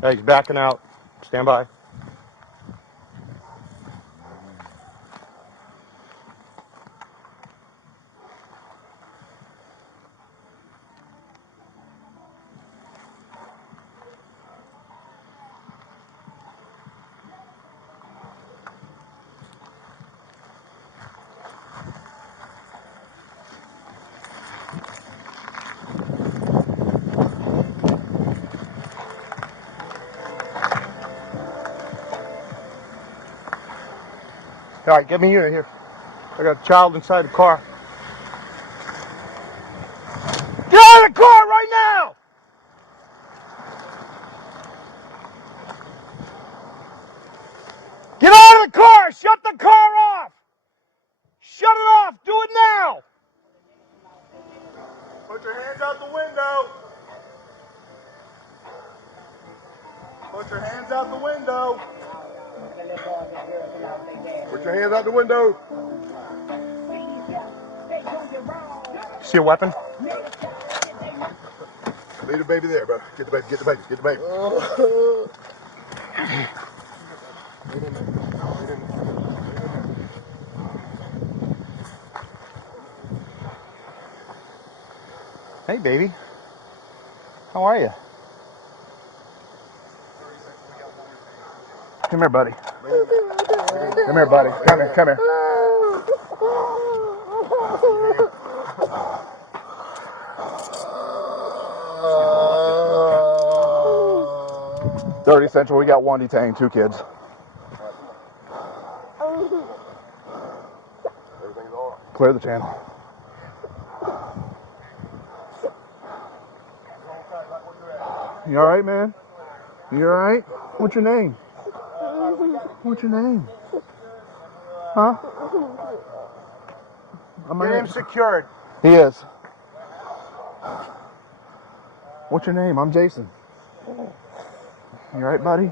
Hey, he's backing out. Stand by. All right, get me in here. I got a child inside the car. Get out of the car right now! Get out of the car! Shut the car off! Shut it off! Do it now! Put your hands out the window! Put your hands out the window! Put your hands out the window! See a weapon? Leave the baby there, bro. Get the baby, get the baby, get the baby. Hey, baby. How are you? Come here, buddy. Come here, buddy. Come here, come here. 30 Central, we got one detained, 2 kids. Clear the channel. You alright, man? You alright? What's your name? What's your name? Huh? Get him secured. He is. What's your name? I'm Jason. You alright, buddy?